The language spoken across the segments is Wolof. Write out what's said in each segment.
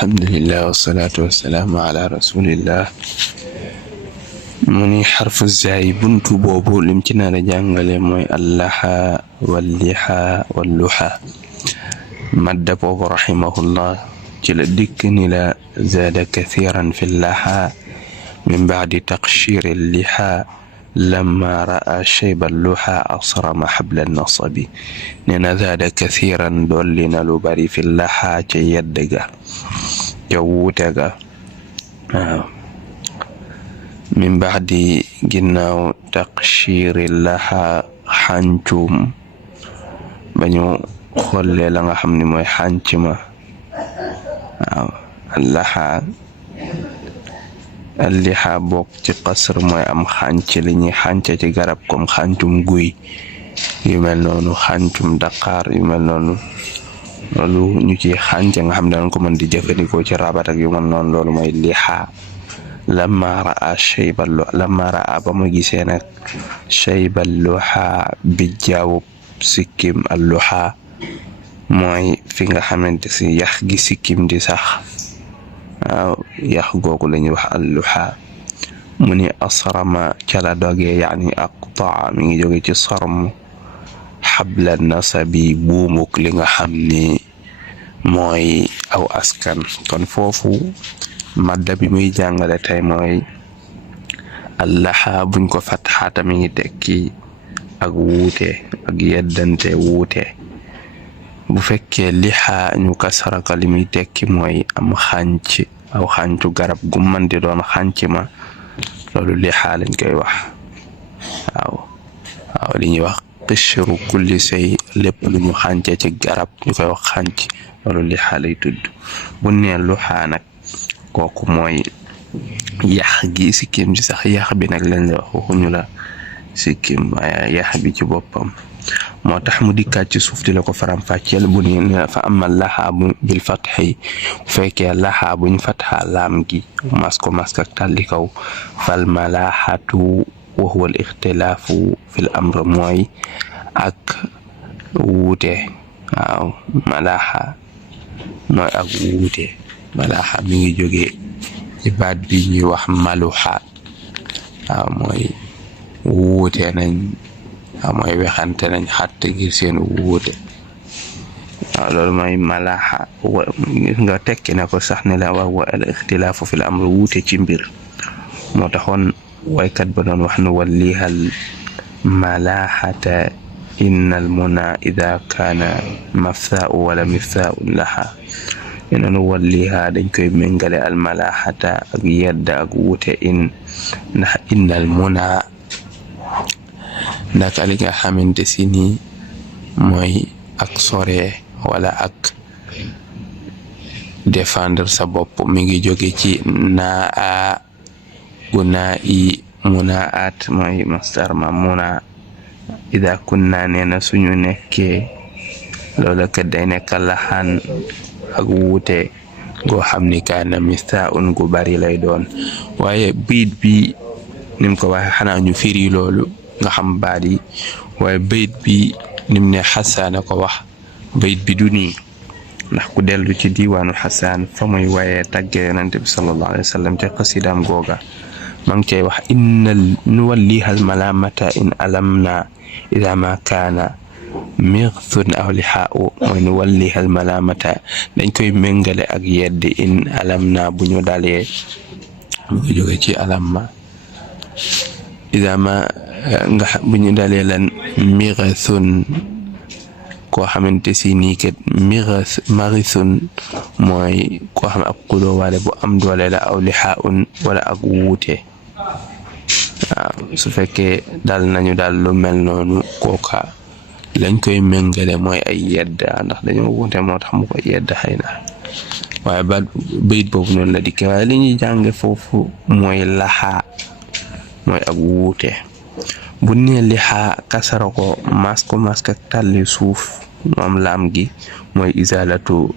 alhamdulillah wasalaatu wasalaamu ala rasulillah. mu ni xarfu zaay buntu boobu lim ci nar a jàngale mooy allaxa wallixa walluxa. madda boobu rahimahullah ci la dikk ni la zaada kathiran fi llaxa min baadi taqshiri llixa lamma raa shayba alluxa asrama xabla nasabi. nee na zaada kathiran dolli na lu bari fi llaxa ca yedd ga ca wuute ga. waaw min baxdi ginnaaw taqshiri laxa xàncum ba ñu xollee la nga xam ne mooy xànc ma. waaw laxa allixa bokk ci qasr mooy am xànc li ñuy xànc ci garab comme xàncum guy yu mel noonu, xàncum daqaar yu mel noonu, loolu ñu ci xànc nga xam ne dañ ko mën di jëfandikoo ci rabat ak yu mel noonu, loolu mooy lixa. lamma raa ba mu gisee nag shayba luxa bijjaawub sikkim alluxa mooy fi nga xamante si yax gi sikkim di sax. waaw yax googu la ñuy wax alluxa. mu ni asrama ca la dogee yaani aqtaa mi ngi jóge ci sarm xabla nasabi buumuk li nga xam ni mooy aw askan. kon foofu madda bi muy jàngale tey mooy allaxa buñ ko fatxaata mi ngi tekki ak wuute ak yeddante wuute. bu fekkee lixa ñu kasaraka li muy tekki mooy am xànc aw xàncu garab gu mën di doon xànc ma, loolu lixa lañ koy wax. waaw li ñuy wax qishru kulli say lépp lu ñu xànce ci garab ñu koy wax xànc, loolu lixa lay tudd. bu nee luxa nag kooku mooy yax gi sikkim ci sax yax bi nag lañ la wax, waxuñu la sikkim waaye yax bi ci boppam. moo tax mu dikkaat ci suuf di la ko faram-fàcceel bu ni fa amal laxaa bil fatxi bu fekkee laxaa buñ fatxa laam gi mas ko ak tàlli kaw fal malaxatu wa huwa al ixtilaafu fil amr mooy ak wuute. waaw malaxa mooy ak wuute. malaxa mi ngi jóge ci baat bi ñuy wax maluxa. waaw mooy wuute nañ, waaw mooy wexante nañ xatt ngir seen wuute. waaw loolu mooy malaxa. nga tekki na ko sax ne la wa al ixtilaafu fil amr wuute ci mbir. moo taxoon waykat ba doon wax nu wallihal malaxata inna al muna ida kaana mafsaau wala mifsaau laxa. noonu walliha dañ koy méngale al malaxata ak yedda ak wuute ndax innal muna ndaka li nga xamante si ni mooy ak sore wala ak défendre sa bopp mi ngi jóge ci naa gu naa i munaat mooy masdar ma muna. ida kunna nee na suñu nekkee loola kat day nekk laxaan ak wuute goo xam ni kaana mistaun gu bari lay doon. waaye bayit bi nim ko waxe xanaa ñu firi loolu nga xam baat yi, waaye bayit bi nim ne xasaana ko wax, bayit bi du nii. ndax ku dellu ci diiwaanu xasaan fa muy waaye tàgge yonent bi sallallahu alayhi wa sallam te xasidaam googa ma ngi koy wax inna nuwallihal malamata in alamna ida ma kaana mixthun aw lixaau. mooy nu wallihal malamata dañ koy méngale ak yedd in alam na bu ñu dalee mu ngi jóge ci alamma idama nga bu ñu dalee lan mixthun koo xamante si nii kat marithun mooy koo xam ab xuloo waale bu am doole la aw lixaaun wala ak wuute. waaw su fekkee dal nañu daal lu mel noonu kooka lañ koy méngale mooy ay yedda ndax dañoo wuute moo tax mu koy yedda xëy na. waaye ba bayit boobu noonu la dikkee waaye li ñuy jànge foofu mooy laxaa mooy ak wuute. bu nee lixaa kasara ko mas ak tàlli suuf moom laam gi mooy izalatu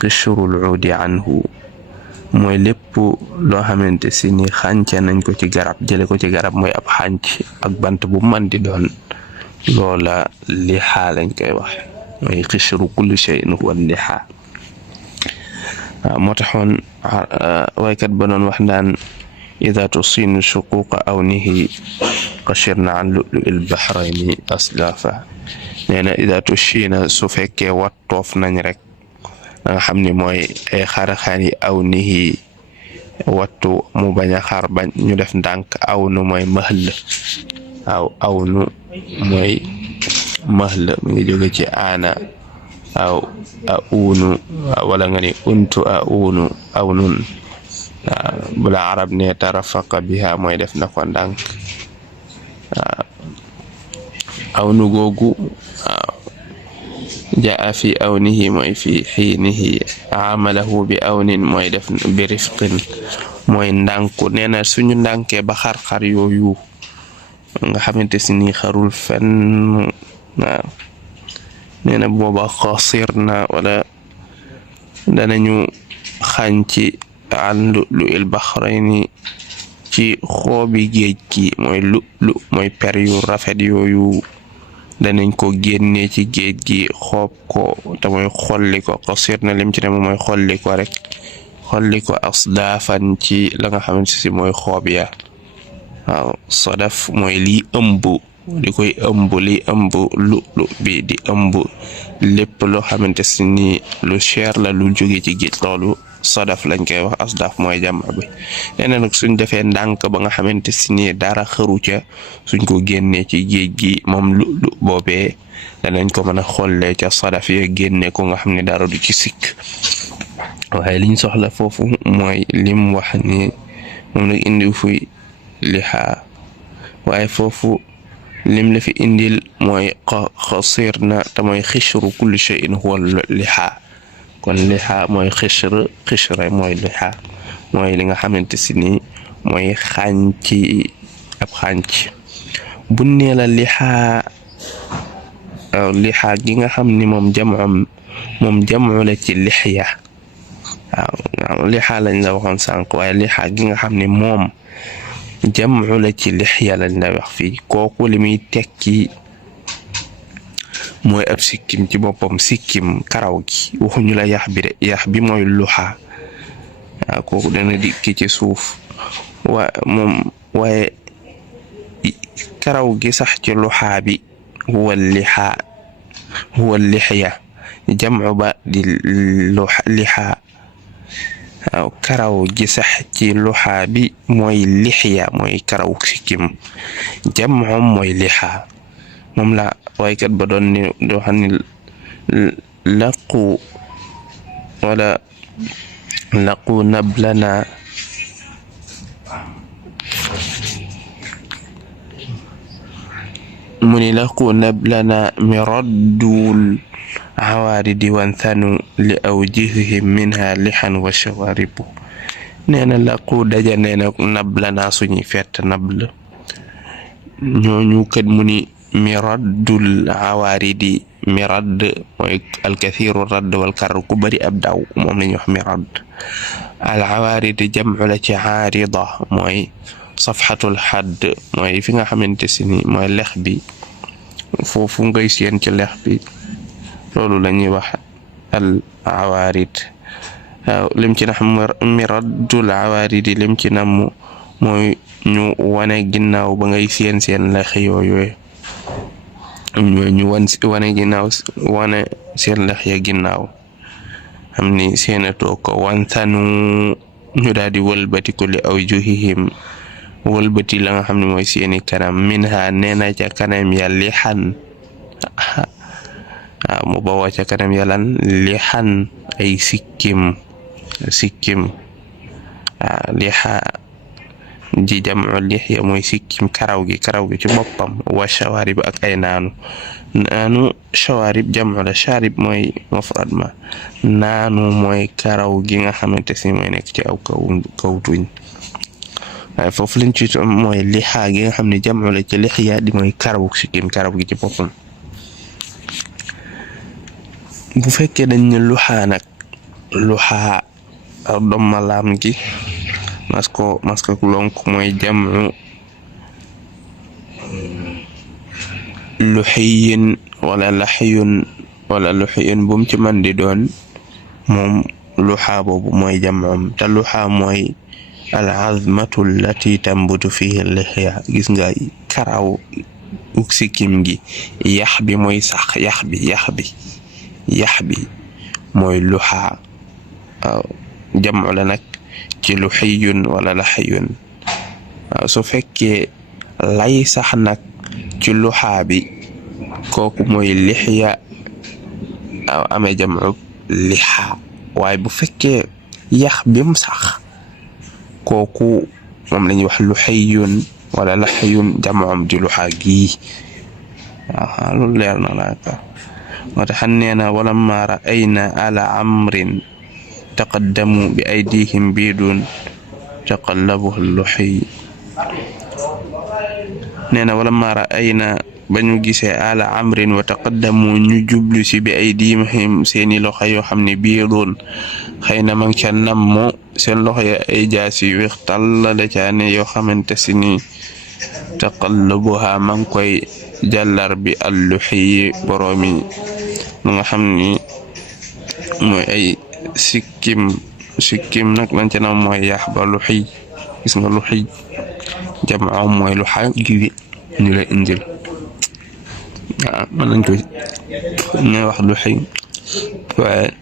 qishrul uudi anhu. mooy lépp loo xamante si ni xànce nañ ko ci garab jële ko ci garab mooy ab xànc ak bant bu man di doon, loola lixaa lañ koy wax. mooy qishru kulli shay'in huwa lixaa. moo taxoon waykat ba doon wax naan ida tusinu shuquqa awnihi qashirna an lu'lu'il bahrayni aslafa nee na ida tushina su fekkee wattoof nañ rek da nga xam ni mooy ay xar-xari awnihi wattu mu bañ a xar bañ ñu def ndànk awnu mooy mahl awnu mooy mahl mi ngi jóge ci aana a uunu wala nga ni untu a uunu awnun bula arab ne tarafaqa biha mooy def na ko ndànk awnu googu jaa fi awnihi mooy fi xiinihi amalahu bi awnin mooy def bi rifqin mooy ndànku nee na suñu ndànkee ba xar-xar yooyu nga xamante si ni xarul fenn nee na booba xasir na wala danañu xañ ci an lu'lu'il bahrayni ci xoobi géej gi mooy lu mooy per yu rafet yooyu danañ ko génnee ci géej gi xoob ko te mooy xolli ko xasir na lim ci ne mooy xolli ko rek xolli ko asdaafan ci la nga xamante si mooy xoob ya sadaf mooy lii ëmb di koy ëmb li ëmb lu bi di ëmb lépp loo xamante si ni lu cher la lu jóge ci géej loolu sadaf lañ koy wax asdaf mooy jàmm bi nee na nag suñ defee ndànk ba nga xamante si ni dara xëru ca suñ ko génnee ci géej gi moom lu boobee danañ ko mën a xollee ca sadaf ya génne ko nga xam ne dara du ci sikk waaye liñ soxla foofu mooy lim wax ni moom nag indi fuy lixa waaye foofu lim la fi indil mooy xasir na te mooy xishru kulli shay'in huwa lixa kon lixa mooy xishra mooy lixa mooy li nga xamante si ni mooy xànc ab xànc bu nee la lixa gi nga xam ni moom jamu la ci lixya waaw lixa lañ la waxoon sànq waaye lixa gi nga xam ni moom jamu la ci lixya lañ la wax fii kooku li muy tekki mooy ab sikkim ci boppam sikkim karaw gi waxuñu la yax bi de yax bi mooy luxa kooku dana dikki ci suuf waaye karaw gi sax ci luxa bi huwa lixya jamu ba di lixa karaw gi sax ci luxa bi mooy lixya mooy karaw sikkim jam'um mooy lixa moom la waykat ba doon ni doo xam ni laqu nablana mu ni laqu nablana miraddul awaaridi wanthanu li awjihihim minha lixan wa shawaribu nee na laqu daja nee na nablana suñuy fett nabl ñooñu kat mu ni miraddul awaaridi mirad mooy alkathiru radd wal kar ku bari ab daw moom lañuy wax mirad al awaaridi jam'u la ci aarida mooy safhatul hadd mooy fi nga xamante si ni mooy lex bi foofu ngay seen ci lex bi loolu lañuy wax al awaarid lim ci nam miraddul awaaridi lim ci nam mooy ñu wane ginnaaw ba ngay seen lex yooyu ñu wane ginnaaw wane seen lex ya ginnaaw xam ni seenatoo ko wantanu ñu daal di wëlbati ko li awjuhihim wëlbati la nga xam ne mooy seeni kanam minha neena ca kanam ya lixan mu bawoo ca kanam ya lan lixan ay sikkim lixa ji jamu lixya mooy sikkim karaw gi ci boppam wa shawarib ak ay naanu shawarib jamu la sharib mooy mufrad ma naanu mooy karaw gi nga xamante si mooy nekk ci aw kaw tuñ waaye foofu lañ ci mooy lixa gi nga xam ne jamu la ci lixya di mooy karaw sikkim karaw gi ci boppam bu fekkee dañ ne luxa nag luxa domma laam gi masko lonk mooy jamu luxiyin wala laxiyun wala luxiyin bu mu ci man di doon moom luxaa boobu mooy jam'um te luxaa mooy al azmatu allati tambutu fihi lixya. gis nga karaw uk sikkim gi yax bi mooy sax yax bi mooy luxaa. jam'u la nag ci luxiyun wala laxiyun. su fekkee lay sax nag ci luxaa bi kooku mooy lixya amee jam'u lixa. waaye bu fekkee yax bim sax kooku moom la ñuy wax luxiyun wala laxiyun jam'um di luxaa gii. loolu leer na la moo tax nee na walamma ra'ayna ala amrin taqaddamu bi aydihim biidun taqallabuhu luxiy. nee na walamma ra'ayna ba ñu gisee ala amrin wa taqaddamu ñu jublu si bi aydihim seeni loxo yoo xam ne biidun xëy na ma ngi ca nammo seen loxo ya ay jaasi yu weex tàll la ca ne yoo xamante si ni taqallabuha ma ngi koy jàllar bi alluxiyi boroomi lu nga xam ni mooy ay sikkim nag lañ ca nam mooy yax ba luxiy. gis nga luxiy jam'um mooy luxa gi ñu lay indil. mën nañ ko ñooy wax luxiy waaye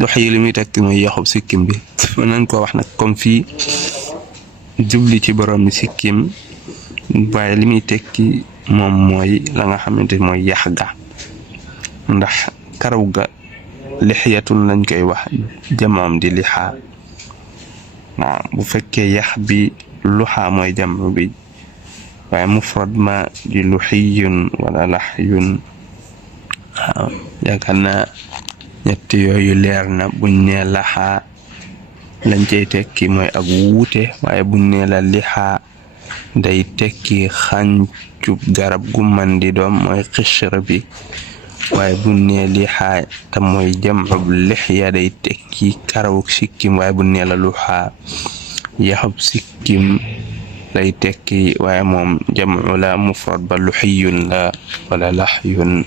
luxiy li muy tekki mooy yaxub sikkim bi. mën nañ koo wax nag comme fii jubli ci borom mi sikkim waaye li muy tekki moom mooy la nga xamante mooy yax ga ndax karaw ga lixyatun lañ koy wax jam'um di lixa. bu fekkee yax bi luxa mooy jam'u bi waaye mufrad ma di luxiyun wala laxyun. yaakaar naa ñett yooyu leer na. buñ nee laxa lañ cay tekki mooy ak wuute waaye buñ nee la lixa day tekki xàncub garab gu man di doom mooy xishra bi. waaye buñ nee lixa te mooy jam'u lixya day tekki karawuk sikkim. waaye buñ nee la luxa yaxub sikkim lay tekki waaye moom jam'u la mufrad ba luxiyun la wala laxyun.